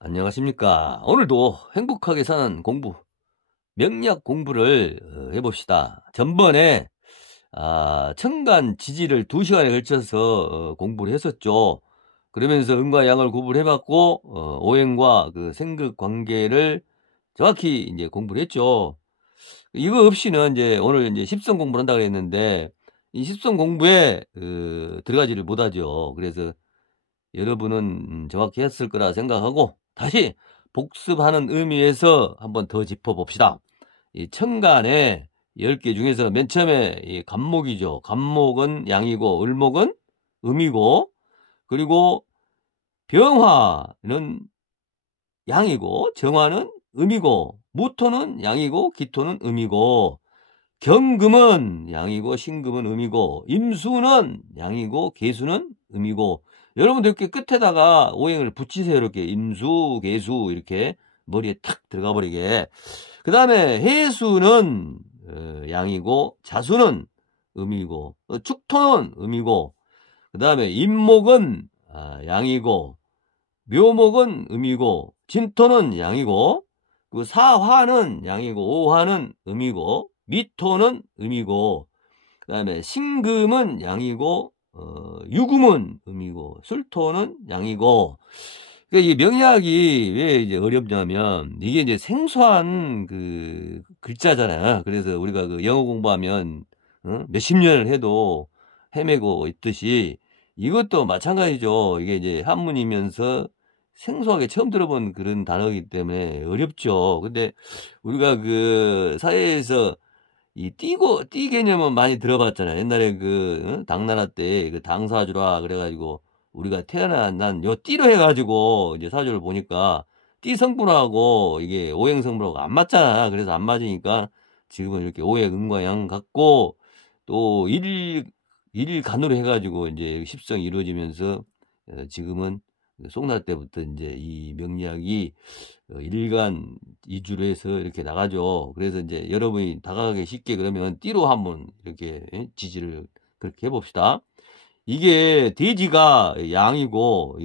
안녕하십니까. 오늘도 행복하게 사는 공부, 명리학 공부를 해봅시다. 전번에 청간 지지를 2시간에 걸쳐서 공부를 했었죠. 그러면서 음과 양을 구분해봤고 오행과 그 생극 관계를 정확히 이제 공부를 했죠. 이거 없이는 이제 오늘 이제 십성 공부를 한다고 했는데 이 십성 공부에 들어가지를 못하죠. 그래서 여러분은 정확히 했을 거라 생각하고 다시 복습하는 의미에서 한번 더 짚어봅시다. 이 천간에 10개 중에서 맨 처음에 이 간목이죠. 간목은 양이고 을목은 음이고, 그리고 병화는 양이고 정화는 음이고, 무토는 양이고 기토는 음이고, 경금은 양이고 신금은 음이고, 임수는 양이고 계수는 음이고. 여러분들 이렇게 끝에다가 오행을 붙이세요. 이렇게 임수, 계수 이렇게 머리에 탁 들어가 버리게. 그 다음에 해수는 양이고, 자수는 음이고, 축토는 음이고, 그 다음에 임목은 양이고, 묘목은 음이고, 진토는 양이고, 그 사화는 양이고, 오화는 음이고, 미토는 음이고, 그 다음에 신금은 양이고, 유금은 음이고, 술토는 양이고. 그러니까 이 명리학이 왜 이제 어렵냐면, 이게 이제 생소한 그 글자잖아요. 그래서 우리가 그 영어 공부하면, 몇십 년을 해도 헤매고 있듯이, 이것도 마찬가지죠. 이게 이제 한문이면서 생소하게 처음 들어본 그런 단어이기 때문에 어렵죠. 근데 우리가 그 사회에서 이 띠 개념은 많이 들어봤잖아요. 옛날에 그 당나라 때 그 당사주라 그래가지고 우리가 태어난 요 띠로 해가지고 이제 사주를 보니까 띠 성분하고 이게 오행 성분하고 안 맞잖아. 그래서 안 맞으니까 지금은 이렇게 오행 음과 양 갖고 또 일간으로 해가지고 이제 십성이 이루어지면서 지금은 송날 때부터 이제 이 명리학이 일간 이주로 해서 이렇게 나가죠. 그래서 이제 여러분이 다가가기 쉽게 그러면 띠로 한번 이렇게 지지를 그렇게 해봅시다. 이게 돼지가 양이고,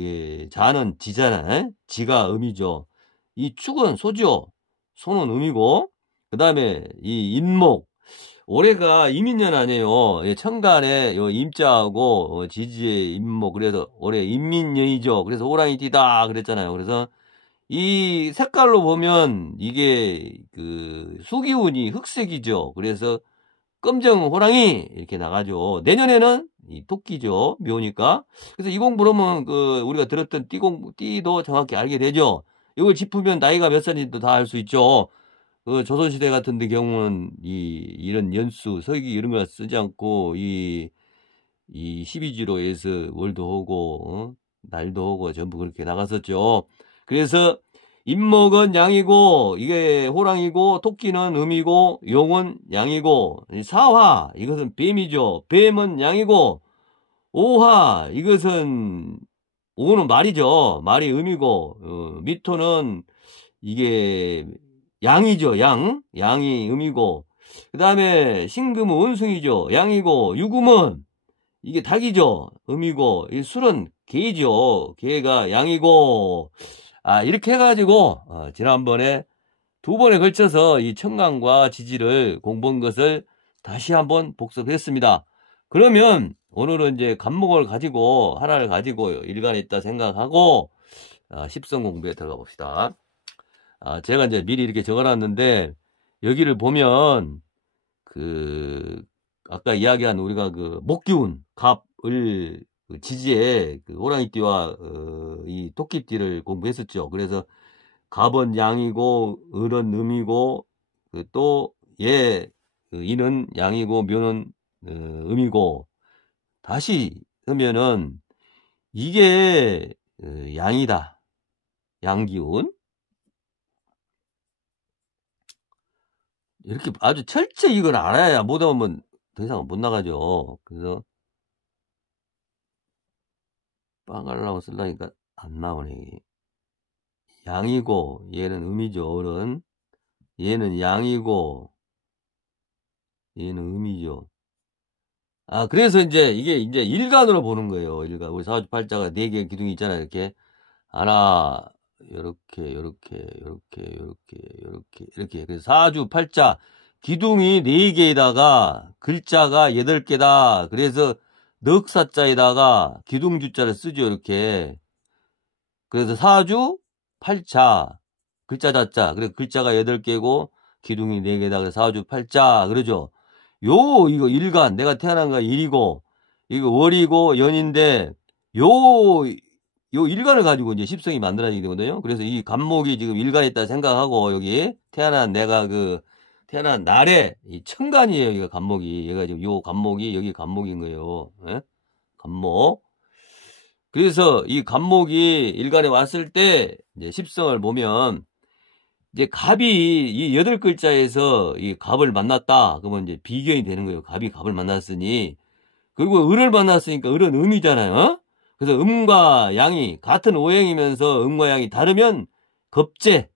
자는 지잖아요. 지가 음이죠. 이 축은 소죠. 소는 음이고, 그 다음에 이 임목. 올해가 이민년 아니에요. 천간에 요 임자하고 지지의 임목. 그래서 올해 인민년이죠. 그래서 호랑이띠다 그랬잖아요. 그래서 이 색깔로 보면 이게 그 수기운이 흑색이죠. 그래서 검정 호랑이 이렇게 나가죠. 내년에는 이 토끼죠. 묘니까. 그래서 이 공부를 하면 그 우리가 들었던 띠도 정확히 알게 되죠. 이걸 짚으면 나이가 몇 살인지도 다 알 수 있죠. 그 조선시대 같은 데 경우는 이런 연수, 서기 이런 거 쓰지 않고 이 12지로 해서 월도 하고 날도 하고 전부 그렇게 나갔었죠. 그래서 임목은 양이고, 이게 호랑이고, 토끼는 음이고, 용은 양이고, 사화 이것은 뱀이죠. 뱀은 양이고, 오화 이것은 오는 말이죠. 말이 음이고, 미토는 이게 양이죠. 양이 음이고, 그 다음에 신금은 원숭이죠. 양이고, 유금은 이게 닭이죠. 음이고, 이 술은 개죠. 개가 양이고. 이렇게 해가지고 지난번에 2번에 걸쳐서 이 청강과 지지를 공부한 것을 다시 한번 복습했습니다. 그러면 오늘은 이제 간목을 가지고 하나를 가지고 일간에 있다 생각하고 십성 공부에 들어가 봅시다. 제가 이제 미리 이렇게 적어놨는데 여기를 보면 그 아까 이야기한 우리가 그 목기운 갑을 그 지지에 그 호랑이띠와 이 토끼띠를 공부했었죠. 그래서 갑은 양이고 을은 음이고 또 이는 양이고 묘는 음이고. 다시 하면은 이게 양이다. 양기운. 이렇게 아주 철저히 이걸 알아야 못하면 더 이상 못 나가죠. 그래서 빵가르라고 쓰려니까 안 나오네. 양이고 얘는 음이죠. 을은 얘는 양이고 얘는 음이죠. 그래서 이게 이제 일간으로 보는 거예요. 일간. 우리 사주팔자가 4개 기둥이 있잖아요. 이렇게 하나 이렇게. 그래서 사주 팔자, 기둥이 4개에다가 글자가 8개다. 그래서 넉사자에다가 기둥주자를 쓰죠, 이렇게. 그래서 사주, 팔자, 글자 자자. 그래서 글자가 8개고, 기둥이 4개다. 그래서 사주, 팔자. 그러죠. 이거 일간, 내가 태어난 거 일이고, 이거 월이고, 연인데, 요 일간을 가지고 이제 십성이 만들어지게 되거든요. 그래서 이 간목이 지금 일간에 있다 생각하고, 여기 태어난 내가 태어난 날에 이 천간이에요. 이거 간목이. 얘가 지금 요 간목이 여기 간목인 거예요. 예? 간목. 그래서 이 간목이 일간에 왔을 때 이제 십성을 보면 이제 갑이 이 8글자에서 이 갑을 만났다. 그러면 이제 비견이 되는 거예요. 갑이 갑을 만났으니. 그리고 을을 만났으니까 을은 음이잖아요. 어? 그래서 음과 양이 같은 오행이면서 음과 양이 다르면 겁재.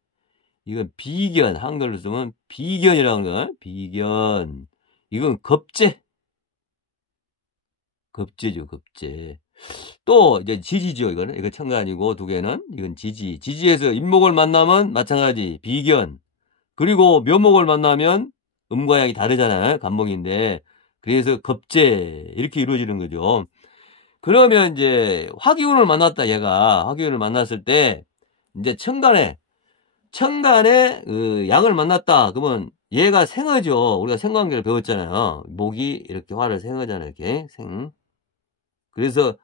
이건 비견. 한글로 쓰면 비견이라는 거야. 비견. 이건 겁재. 겁재죠, 겁재. 또 이제 지지죠. 이거는. 이거 천간이고 두 개는. 이건 지지. 지지에서 임목을 만나면 마찬가지 비견. 그리고 묘목을 만나면 음과 양이 다르잖아요. 간목인데. 그래서 겁재 이렇게 이루어지는 거죠. 그러면 이제 화기운을 만났다. 얘가 화기운을 만났을 때 이제 천간에 양을 만났다. 그러면 얘가 생어죠. 우리가 생관계를 배웠잖아요. 목이 이렇게 화를 생어잖아요. 이렇게 생. 그래서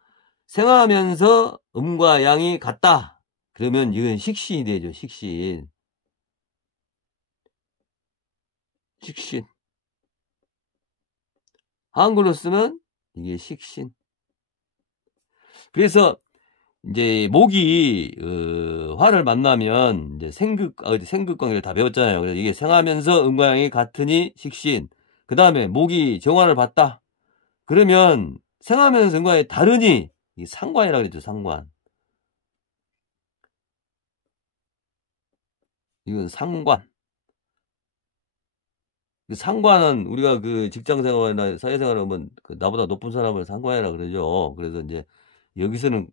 생하면서 음과 양이 같다. 그러면 이건 식신이 되죠. 식신. 식신. 한글로 쓰면 이게 식신. 그래서 이제 목이 화를 만나면 이제 생극관계를 다 배웠잖아요. 그래서 이게 생하면서 음과 양이 같으니 식신. 그 다음에 목이 정화를 받다. 그러면 생하면서 음과 양이 다르니 이 상관이라고 그랬죠. 상관. 이건 상관. 상관은 우리가 그 직장생활이나 사회생활을 하면 나보다 높은 사람을 상관이라 그러죠. 그래서 이제 여기서는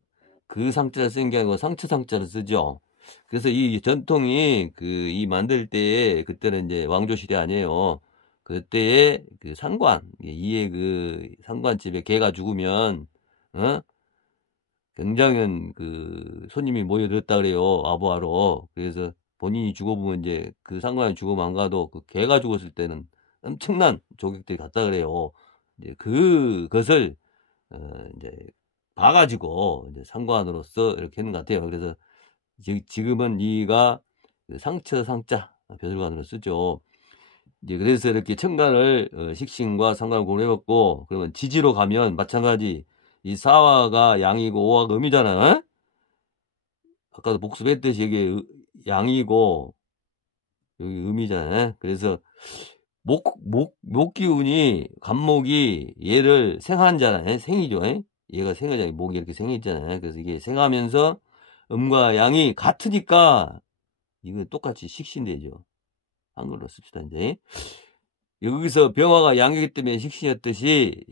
그 상자를 쓰는 게 아니고 상처 상자를 쓰죠. 그래서 이 전통이 이 만들 때에 그때는 이제 왕조시대 아니에요. 그때에 그 상관, 이에 그 상관집에 개가 죽으면 굉장한 그 손님이 모여들었다 그래요. 아부하러. 그래서 본인이 죽어보면 이제 그 상관이 죽으면 안 가도 그 개가 죽었을 때는 엄청난 조객들이 갔다 그래요. 이제 그것을 이제 봐가지고 이제 상관으로서 이렇게 했는 것 같아요. 그래서 지금은 이가 상처 상자 벼슬관으로 쓰죠. 이제 그래서 이렇게 천간을 식신과 상관을 고려해봤고, 그러면 지지로 가면 마찬가지 이 사화가 양이고 오화가 음이잖아. 아까도 복습했듯이 이게 양이고 여기 음이잖아. 그래서 목 기운이 간목이 얘를 생하잖아요. 생이죠. 얘가 생하잖아요. 목이 이렇게 생했잖아요. 그래서 이게 생하면서 음과 양이 같으니까 이거 똑같이 식신되죠. 한글로 씁시다 이제. 여기서 병화가 양이기 때문에 식신이었듯이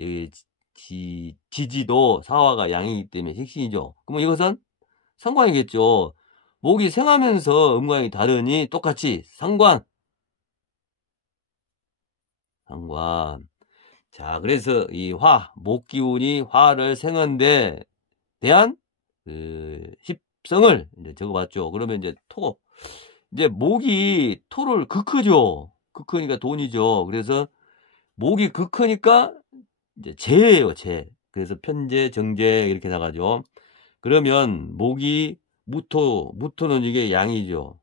지지도 사화가 양이기 때문에 식신이죠. 그러면 이것은 상관이겠죠. 목이 생하면서 음과 양이 다르니 똑같이 상관. 자, 그래서 이 목 기운이 화를 생한데 대한 십성을 이제 적어봤죠. 그러면 이제 이제 목이 토를 극크죠. 극크니까 돈이죠. 그래서 목이 극크니까 이제 재예요, 재. 그래서 편재, 정재 이렇게 나가죠. 그러면 목이 무토는 이게 양이죠.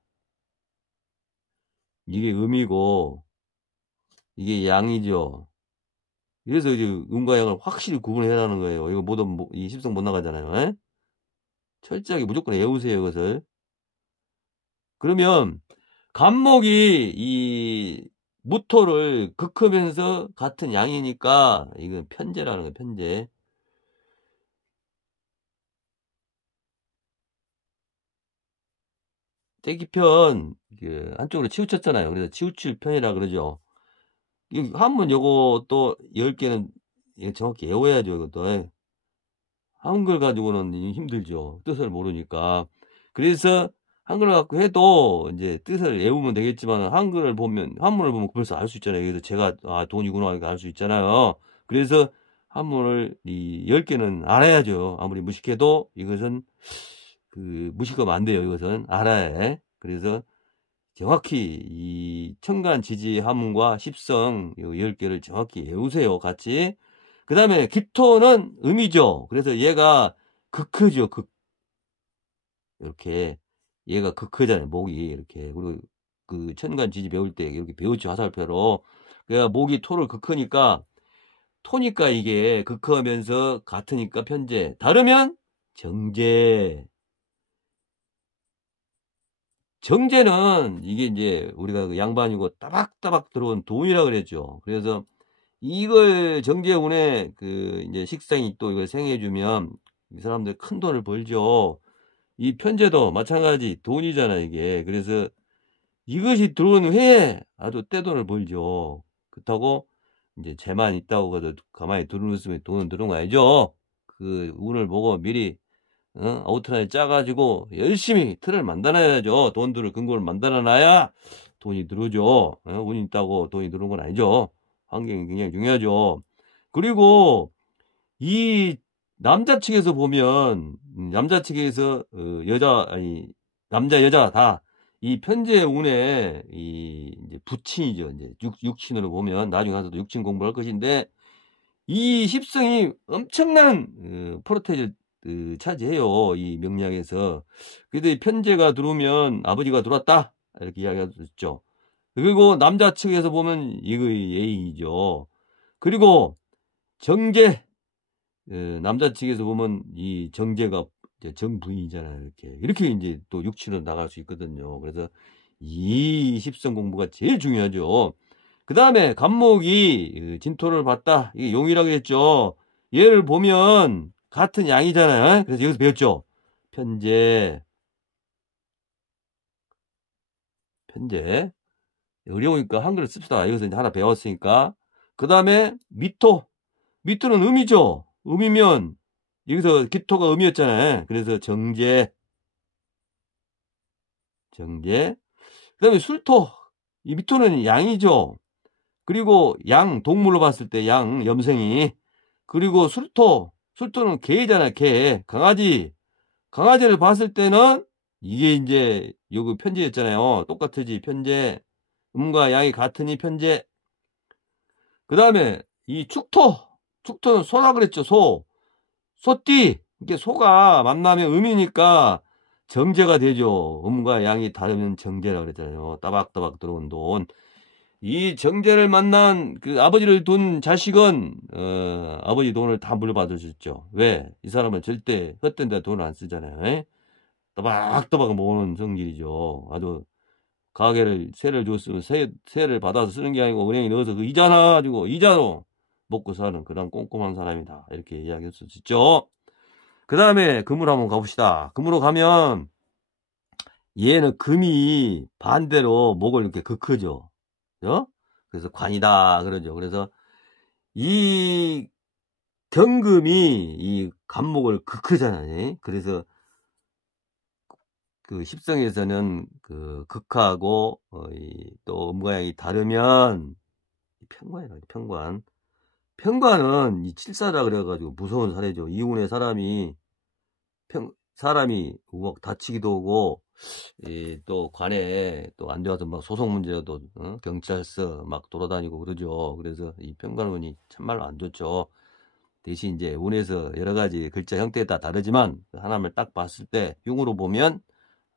이게 음이고 이게 양이죠. 그래서 이제 음과 양을 확실히 구분해라는 거예요. 이거 이 십성 못 나가잖아요. 에? 철저하게 무조건 외우세요, 이것을. 그러면 간목이 이 무토를 극하면서 같은 양이니까 이건 편재라는 거예요. 편재. 대기편 한쪽으로 치우쳤잖아요. 그래서 치우칠 편이라 그러죠. 한문 요거 또 10개는 정확히 외워야죠. 이것도 한글 가지고는 힘들죠. 뜻을 모르니까. 그래서 한글을 갖고 해도 이제 뜻을 외우면 되겠지만 한문을 보면 벌써 알 수 있잖아요. 그래서 제가 돈이구나 이렇게 알 수 있잖아요. 그래서 한문을 이 10개는 알아야죠. 아무리 무식해도 이것은 무식하면 안 돼요. 이것은 알아야 해. 그래서 정확히 이 천간지지 한문과 십성 10개를 정확히 외우세요. 같이. 그 다음에 기토는 음이죠. 그래서 얘가 극크죠. 이렇게 얘가 극크잖아요. 목이 이렇게. 그리고 그 천간지지 배울 때 이렇게 배웠죠. 화살표로. 그러니까 목이 토를 극크니까 토니까 이게 극크하면서 같으니까 편제. 다르면 정제. 정제는 이게 이제 우리가 그 양반이고 따박따박 들어온 돈이라 그랬죠. 그래서 이걸 정제운에 이제 식상이 또 이걸 생해주면 이 사람들 큰 돈을 벌죠. 이 편제도 마찬가지 돈이잖아 이게. 그래서 이것이 들어온 후에 아주 떼돈을 벌죠. 그렇다고 이제 재만 있다고 해도 가만히 들어놓으면 돈은 들어온 거 아니죠. 그 운을 보고 미리 아우트라인 짜가지고 열심히 틀을 만들어놔야죠. 돈들을 근거를 만들어놔야 돈이 들어오죠. 운이 있다고 돈이 들어온 건 아니죠. 환경이 굉장히 중요하죠. 그리고 이 남자 측에서 보면 남자 측에서 남자 여자 다 이 편제 운에 이제 부친이죠. 이제 육친으로 보면 나중에 가서도 육친 공부를 할 것인데 이 십성이 엄청난 프로테이지를 차지해요. 이 명리학에서. 그래도 이 편제가 들어오면 아버지가 들어왔다 이렇게 이야기할 수 있죠. 그리고 남자 측에서 보면 이거 예의이죠. 그리고 정제 남자 측에서 보면 이 정제가 정부인이잖아요. 이렇게 이제 또 육친으로 나갈 수 있거든요. 그래서 이 십성 공부가 제일 중요하죠. 그 다음에 간목이 진토를 봤다. 이게 용이라고 했죠. 얘를 보면 같은 양이잖아요. 그래서 여기서 배웠죠. 편제. 어려우니까 한글을 씁시다. 여기서 이제 하나 배웠으니까. 그 다음에 미토. 미토는 음이죠. 음이면 여기서 기토가 음이었잖아요. 그래서 정제. 그 다음에 술토. 이 미토는 양이죠. 그리고 양, 동물로 봤을 때 양, 염생이. 그리고 술토는 개잖아요. 개. 강아지를 봤을 때는 이게 이제 요거 편제였잖아요. 똑같으지. 편제. 음과 양이 같으니 편제. 그 다음에 이 축토는 소라 그랬죠. 소띠. 이게 소가 만나면 음이니까 정제가 되죠. 음과 양이 다르면 정제라 그랬잖아요. 따박따박 들어온 돈. 이 정제를 만난 그 아버지를 둔 자식은 아버지 돈을 다 물려받으셨죠. 왜? 이 사람은 절대 헛된 데 돈을 안 쓰잖아요. 에? 따박따박 모으는 성질이죠. 아주 가게를 세를 줬으면 세를 받아서 쓰는 게 아니고 은행에 넣어서 그 이자나 가지고 이자로 먹고 사는 그런 꼼꼼한 사람이다. 이렇게 이야기할 수 있죠. 그 다음에 금으로 한번 가봅시다. 금으로 가면 얘는 금이 반대로 목을 이렇게 극크죠. 그래서 관이다 그러죠. 그래서 이 경금이 이 간목을 극크잖아요. 그래서 그 십성에서는 그 극하고 또 음과양이 다르면 편관이라고 편관. 편관은 이 칠사라 그래가지고 무서운 사례죠. 이운의 사람이 다치기도 하고 또 관에 또 안 좋아서 막 소송 문제도 경찰서 막 돌아다니고 그러죠. 그래서 이 편관운이 참말로 안 좋죠. 대신 이제 운에서 여러 가지 글자 형태에 따라 다르지만 하나를 딱 봤을 때 흉으로 보면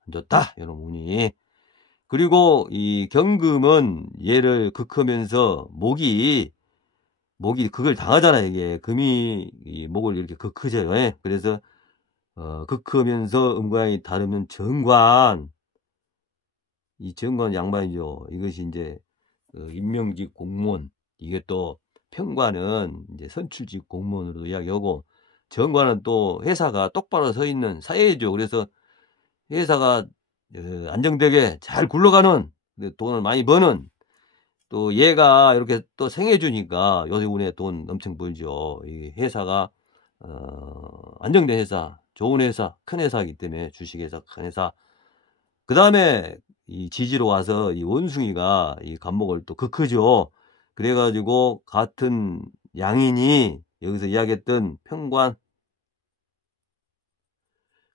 안 좋다 이런 운이. 그리고 이 경금은 얘를 극하면서 목이 극을 당하잖아요. 이게 금이 이 목을 이렇게 극크죠. 그래서 극하면서 음과양이 다르면 정관. 이 정관 양반이죠. 이것이 이제 임명직 공무원. 이게 또 편관은 이제 선출직 공무원으로도 이야기하고 정관은 또 회사가 똑바로 서 있는 사회죠. 그래서 회사가 안정되게 잘 굴러가는 돈을 많이 버는 또 얘가 이렇게 또 생해주니까 요새 운에 돈 엄청 벌죠. 이 회사가 안정된 회사, 좋은 회사, 큰 회사이기 때문에 주식회사, 큰 회사 그 다음에 이 지지로 와서 이 원숭이가 이 간목을 또 극크죠. 그래가지고 같은 양인이 여기서 이야기했던 평관.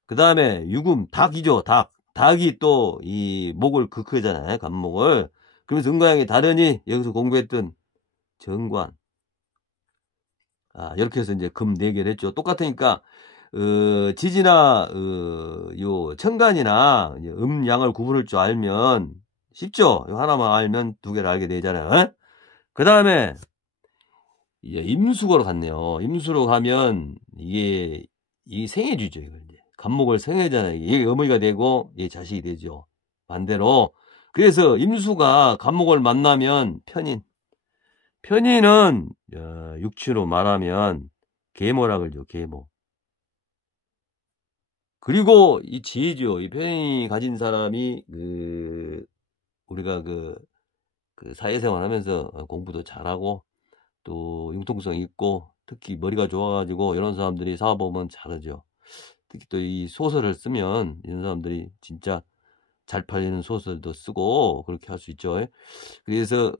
그 다음에 유금, 닭이죠. 닭이 또 이 목을 극크잖아요. 간목을. 그러면서 음과양이 다르니 여기서 공부했던 정관. 이렇게 해서 이제 금 4개를 했죠. 똑같으니까 지지나 요 천간이나 음양을 구분할 줄 알면 쉽죠. 요 하나만 알면 2개를 알게 되잖아요. 그 다음에 임수거로 갔네요. 임수로 가면 이게 생해주죠. 이걸 이제 간목을 생해잖아요. 이게 어머니가 되고 얘 자식이 되죠. 반대로. 그래서 임수가 간목을 만나면 편인. 편인은 육치로 말하면 계모라 그러죠. 계모. 그리고 이 지혜죠. 이 편인이 가진 사람이 우리가 그 사회생활 하면서 공부도 잘하고 또 융통성 있고 특히 머리가 좋아가지고 이런 사람들이 사업하면 잘하죠. 특히 또 이 소설을 쓰면 이런 사람들이 진짜 잘 팔리는 소설도 쓰고 그렇게 할 수 있죠. 그래서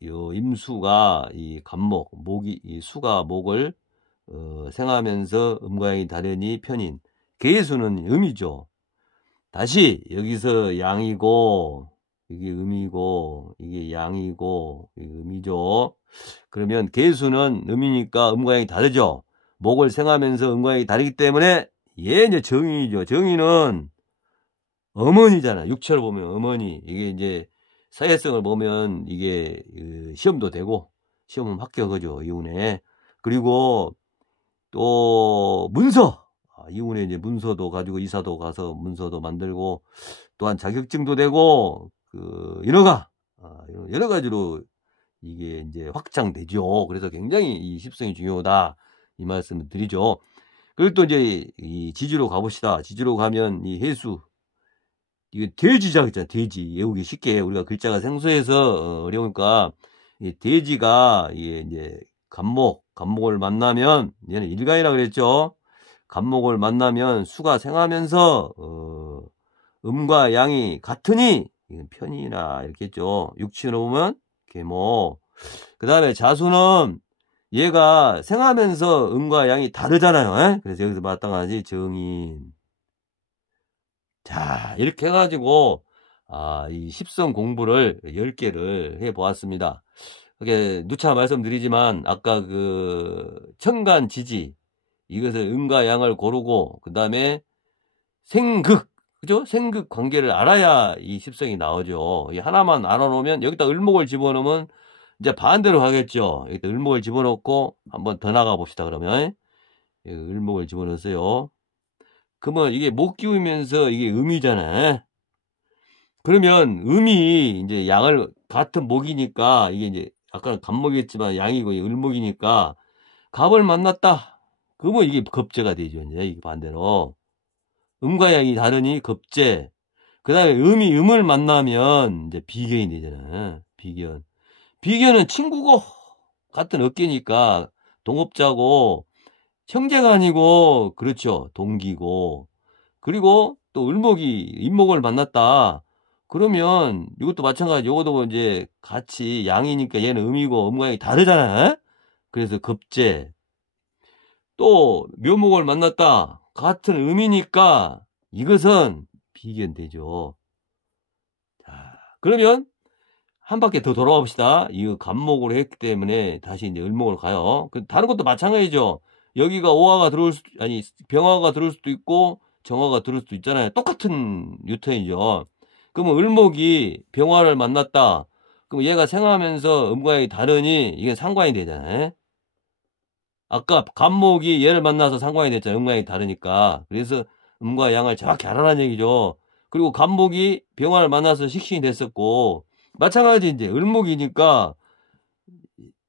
임수가 이 간목, 이 수가 목을 생하면서 음과양이 다르니 편인. 계수는 음이죠. 다시 여기서 양이고 이게 음이고 이게 양이고 이게 음이죠. 그러면 계수는 음이니까 음과양이 다르죠. 목을 생하면서 음과양이 다르기 때문에 얘 이제 정인이죠. 정인은 어머니잖아. 육체를 보면 어머니. 이게 이제 사회성을 보면 이게 시험도 되고 시험은 합격하죠. 이운에. 그리고 또 문서. 이운에 이제 문서도 가지고 이사도 가서 문서도 만들고 또한 자격증도 되고 여러 가지로 이게 이제 확장되죠. 그래서 굉장히 이 십성이 중요하다 이 말씀을 드리죠. 그리고 또 이제 이 지지로 가봅시다. 지지로 가면 이 해수 이게 돼지자 있잖아. 돼지 외우기 쉽게 우리가 글자가 생소해서 어려우니까 이 돼지가 이제 간목을 만나면 얘는 일간이라 그랬죠. 간목을 만나면 수가 생하면서 음과 양이 같으니 이건 편이나 이렇게 했죠. 육친으로 보면 계모. 그 다음에 자수는 얘가 생하면서 음과 양이 다르잖아요. 그래서 여기서 마땅하지 정인. 자, 이렇게 해가지고 이 십성 공부를 10개를 해보았습니다. 이렇게 누차 말씀드리지만 아까 천간 지지 이것을 음과 양을 고르고 그 다음에 생극, 그죠? 생극 관계를 알아야 이 십성이 나오죠. 이 하나만 알아놓으면 여기다 을목을 집어넣으면 이제 반대로 가겠죠. 여기다 을목을 집어넣고 한번 더 나가 봅시다. 그러면 을목을 집어넣었어요. 그러면 이게 목 기우면서 이게 음이잖아. 그러면 음이 이제 양을 같은 목이니까 이게 이제 아까 간목이었지만 양이고 을목이니까 갑을 만났다. 그러면 이게 겁재가 되죠. 이제 이게 반대로 음과 양이 다르니 겁재. 그 다음에 음이 음을 만나면 이제 비견이 되잖아. 비견. 비견은 친구고 같은 어깨니까 동업자고 형제가 아니고 그렇죠. 동기고. 그리고 또 을목이 임목을 만났다. 그러면 이것도 마찬가지. 이것도 이제 같이 양이니까 얘는 음이고 음과 양이 다르잖아. 그래서 겁재. 또 묘목을 만났다. 같은 음이니까 이것은 비견되죠. 자, 그러면 한 바퀴 더 돌아와 봅시다. 이거 간목으로 했기 때문에 다시 이제 을목으로 가요. 다른 것도 마찬가지죠. 여기가 오화가 들어올 수도, 아니, 병화가 들어올 수도 있고, 정화가 들어올 수도 있잖아요. 똑같은 유턴이죠. 그러면 을목이 병화를 만났다. 그럼 얘가 생하면서 음과 양이 다르니, 이게 상관이 되잖아요. 아까 간목이 얘를 만나서 상관이 됐잖아요. 음과 양이 다르니까. 그래서 음과 양을 정확히 알아라는 얘기죠. 그리고 간목이 병화를 만나서 식신이 됐었고, 마찬가지 이제 을목이니까,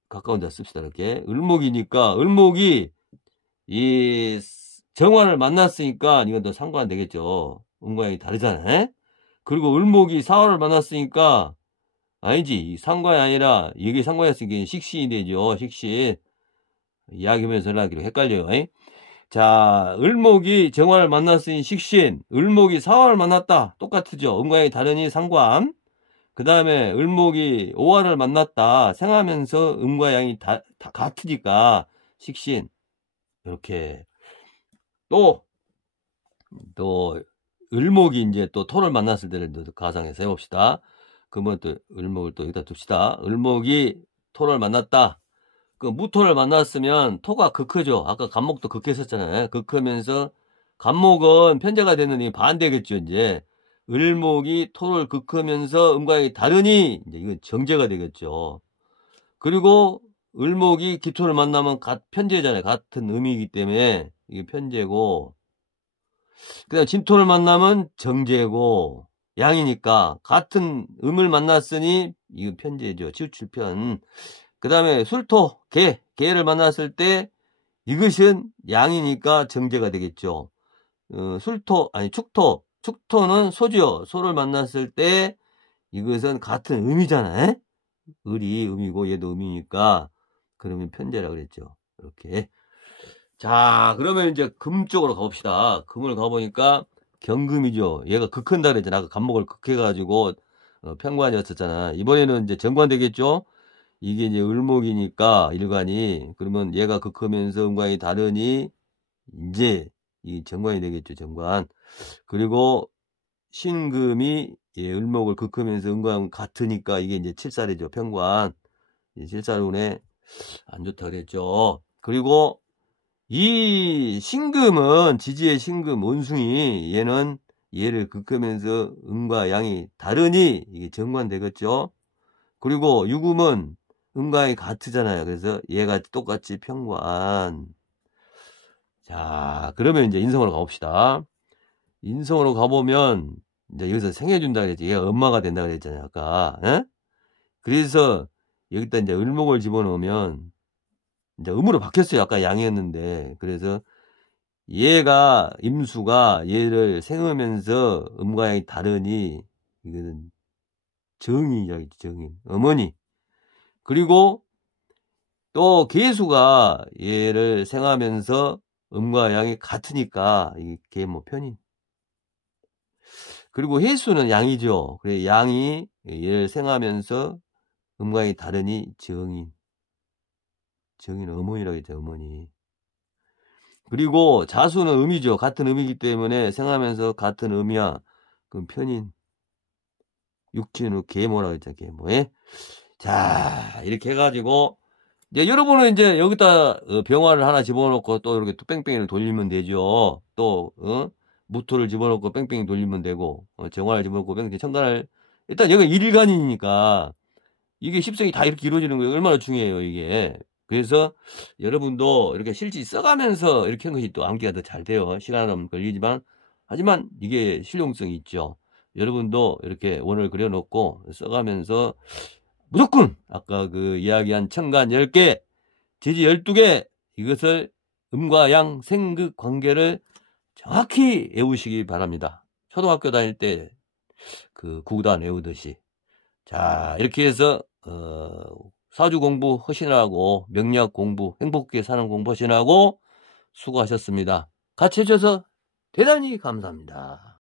가까운 데 씁시다. 이렇게. 을목이니까, 을목이 이 정화를 만났으니까 이건 더 상관 되겠죠. 음과 양이 다르잖아요. 그리고 을목이 사화를 만났으니까 아니지. 상관이 아니라 이게 상관이었으니까 식신이 되죠. 식신. 이야기하면서 전화하기로 헷갈려요. 자, 을목이 정화를 만났으니 식신, 을목이 사화를 만났다. 똑같으죠. 음과 양이 다르니 상관. 그 다음에 을목이 오화를 만났다. 생하면서 음과 양이 다 같으니까 식신. 이렇게. 또 을목이 이제 또 토를 만났을 때를 가상해서 해봅시다. 그러면 또 을목을 또 여기다 둡시다. 을목이 토를 만났다. 그 무토를 만났으면 토가 극크죠. 아까 간목도 극했었잖아요. 극하면서 간목은 편제가 됐느니 반대겠죠. 이제 을목이 토를 극하면서 음과양이 다르니 이제 이건 정제가 되겠죠. 그리고 을목이 기토를 만나면 편제잖아요. 같은 음이기 때문에 이게 편제고, 그다음 진토를 만나면 정제고, 양이니까 같은 음을 만났으니 이거 편제죠. 치우칠편. 그 다음에 술토, 개를 만났을 때 이것은 양이니까 정제가 되겠죠. 축토는 소죠. 소를 만났을 때 이것은 같은 음이잖아요. 을이 음이고 얘도 음이니까 그러면 편제라 그랬죠. 이렇게. 자, 그러면 이제 금 쪽으로 가봅시다. 금을 가보니까 경금이죠. 얘가 극한다 그랬잖아. 아까 간목을 극해가지고 편관이었었잖아. 이번에는 이제 정관 되겠죠. 이게 이제 을목이니까 일관이, 그러면 얘가 극하면서 음관이 다르니 이제 이 정관이 되겠죠. 정관. 그리고 신금이 을목을 극하면서 음관 같으니까 이게 이제 칠살이죠. 편관. 칠살운에 안 좋다 그랬죠. 그리고 이 신금은 지지의 신금 원숭이, 얘는 얘를 극하면서 음과 양이 다르니 이게 정관 되겠죠. 그리고 유금은 음과 양이 같으잖아요. 그래서 얘가 똑같이 편관. 자, 그러면 이제 인성으로 가봅시다. 인성으로 가보면 이제 여기서 생해준다 그랬지. 얘가 엄마가 된다 그랬잖아요. 아까. 에? 그래서 여기다 이제 을목을 집어넣으면 이제 음으로 바뀌었어요. 아까 양이었는데. 그래서 얘가, 임수가 얘를 생으면서 음과 양이 다르니 이거는 정인이죠. 정인. 어머니. 그리고 또 계수가 얘를 생하면서 음과 양이 같으니까 이게 뭐 편인. 그리고 해수는 양이죠. 그래 양이 얘를 생하면서 음과 양이 다르니 정인. 정인 어머니라고 했죠. 어머니. 그리고 자수는 음이죠. 같은 음이기 때문에 생하면서 같은 음이야. 그럼 편인. 육진우 계모라고 했죠. 계모. 예? 자, 이렇게 해가지고 이제 여러분은 이제 여기다 병화를 하나 집어넣고 또 이렇게 또 뺑뺑이를 돌리면 되죠. 또 무토를 집어넣고 뺑뺑이 돌리면 되고, 정화를 집어넣고 뺑뺑이, 청간을, 일단 여기가 일간이니까 이게 십성이 다 이렇게 이루어지는 거예요. 얼마나 중요해요 이게. 그래서 여러분도 이렇게 실지 써가면서 이렇게 한 것이 또 암기가 더 잘 돼요. 시간은 걸리지만, 하지만 이게 실용성이 있죠. 여러분도 이렇게 원을 그려놓고 써가면서 무조건 아까 그 이야기한 청간 10개, 지지 12개, 이것을 음과 양 생극 관계를 정확히 외우시기 바랍니다. 초등학교 다닐 때 그 구단 외우듯이. 자, 이렇게 해서 사주 공부 하시느라고, 명리학 공부, 행복하게 사는 공부 하시느라고 수고하셨습니다. 같이 해줘서 대단히 감사합니다.